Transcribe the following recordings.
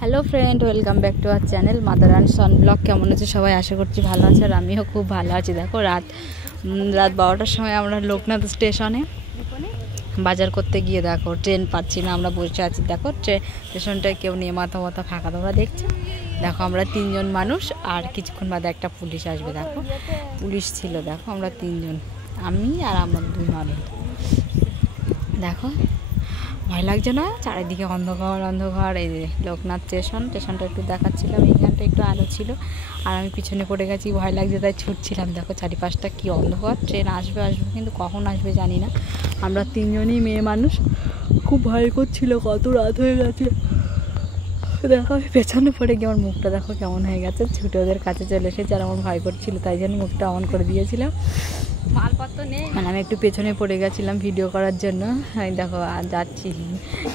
Hello friend, welcome back to our channel mother and Son blog. কেমন আছে সবাই? আশা করছি ভালো আছে, আর আমিও খুব ভালো আছি। দেখো রাত 12টার সময় আমরা লোকনাথ স্টেশনে বাজার করতে গিয়ে দেখো ট্রেন পাচ্ছি না, আমরা বসে আছি। দেখো স্টেশনটায় কেউ নিয়ে মাথা ফাঁকা, তোমরা দেখছো। দেখো আমরা 3জন মানুষ, আর কিছুক্ষণ বাদে একটা পুলিশ আসবে। দেখো পুলিশ ছিল, দেখো আমরা 3জন, আমি আর আমার 2 ননদ। দেখো ভয় লাগছে না? চারিদিকে অন্ধকার। এই যে লোকনাথ স্টেশনটা একটু দেখাচ্ছিলাম, এইখানটা একটু আলো ছিল, আর আমি পিছনে পড়ে গেছি, ভয় লাগছে তাই ছুটছিলাম। দেখো চারিপাশটা কি অন্ধকার, ট্রেন আসবে কিন্তু কখন আসবে জানি না। আমরা 3জনই মেয়ে মানুষ, খুব ভয় করছিল, কত রাত হয়ে গেছে। দেখো আমি পেছনে পড়ে গিয়ে আমার মুখটা দেখো কেমন হয়ে গেছে, ছুটে ওদের কাছে চলে এসেছে, আর আমার ভয় করছিল তাই জন্য মুখটা অন করে দিয়েছিলাম। মালপত্র নেই, মানে আমি একটু পেছনে পড়ে গেছিলাম ভিডিও করার জন্য। আমি দেখো আর যাচ্ছি,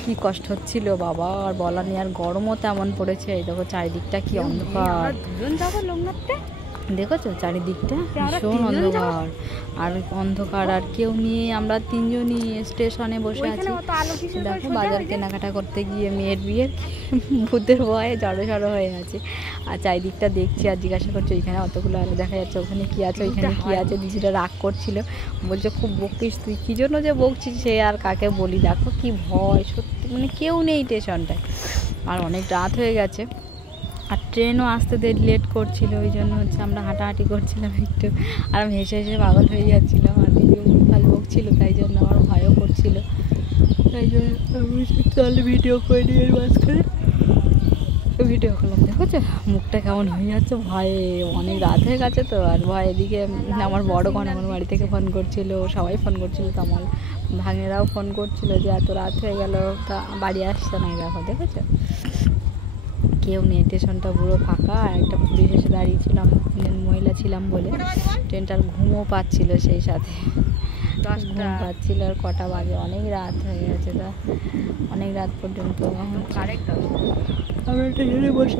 কি কষ্ট হচ্ছিল বাবা, আর বলা নেই। আর গরমও তেমন পড়েছে। এই দেখো চারিদিকটা কি অন্ধকার, দেখেছো চারিদিকটা ভীষণ অন্ধকার, আর কেউ নিয়ে আমরা 3জনই স্টেশনে বসে আছি। দেখো বাজার কেনাকাটা করতে গিয়ে মেয়ের বিয়ের ভূতের ভয়ে জড়ো হয়ে আছে, আর চারিদিকটা দেখছি আর জিজ্ঞাসা করছি ওইখানে অতগুলো আলো দেখা যাচ্ছে, ওখানে কি আছে, ওইখানে কি আছে। দিদিটা রাগ করছিল, বলছে খুব বকিস তুই, কী জন্য যে বকছিস সে আর কাকে বলি। দেখো কি ভয় সত্যি, মানে কেউ নেই স্টেশনটায়, আর অনেক রাত হয়ে গেছে, আর ট্রেনও আসতে লেট করছিল। ওই জন্য আমরা হাঁটাহাঁটি করছিলাম একটু, আর আমি হেসে পাগল হয়ে যাচ্ছিলাম, আর দিদিও ভালো বকছিল, তাই জন্য আমার ভয়ও করছিল। তাই জন্য আমি তাহলে ভিডিও করে নিয়ে মাঝখানে ভিডিও করলাম। দেখো যে মুখটা কেমন হয়ে যাচ্ছে ভয়ে, অনেক রাত হয়ে গেছে তো, আর ভয়। এদিকে আমার বড় বোন আমার বাড়ি থেকে ফোন করছিল, সবাই ফোন করছিল, তো আমার ভাঙেরাও ফোন করছিল যে এত রাত হয়ে গেল, তা বাড়ি আসছে না। দেখেছো কেউ নেই, স্টেশনটা পুরো ফাঁকা, আর একটা পুলিশ এসে দাঁড়িয়েছিলাম, মহিলা ছিলাম বলে ট্রেনটার ঘুমও পাচ্ছিল, সেই সাথে ঘুম পাচ্ছিল। আর কটা বাজে, অনেক রাত হয়ে গেছে, তা অনেক রাত পর্যন্ত আমরা ট্রেনে বসে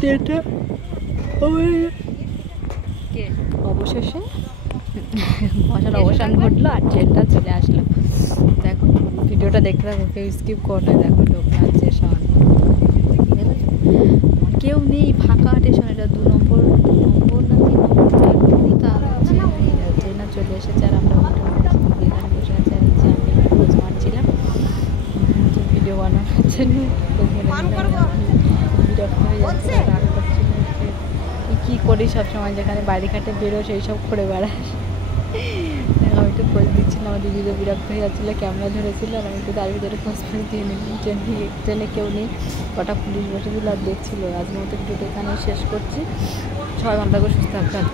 ট্রেনটা অবশেষে বসার অবসান ঘটলো, আর ট্রেনটা চলে আসলো। দেখো ভিডিওটা দেখতে থাকো, কেউ স্কিপ করো। দেখো লোকনাথ স্টেশন, কেউ নেই, ফাঁকা স্টেশন। এটা 2 নম্বর না 3 নম্বর ট্রেন চলে এসেছে, আর আমরা এখানে বসে আছি। আর নিচে আমি খোঁজ মারছিলাম ভিডিও বানানোর জন্য, বিরক্ত হয়ে যাচ্ছে, রাগ করছিল। কী করি সবসময়, যেখানে বাড়ি ঘাটে বেরো সেই সব করে বেড়াস। আমি একটু খোঁজ দিচ্ছিলাম, আমার দিদিকে বিরক্ত হয়ে যাচ্ছিলো, ক্যামেরা ধরেছিল, আর আমি একটু তার ভিতরে খোঁজ দিয়ে নিলাম। ট্রেনে কেউ নেই, কটা পুলিশ বসেছিল আর দেখছিল। আজকের মতো ভিডিওটা এখানে শেষ করছি। সবাই ভালো থাকো, সুস্থ থাকবেন।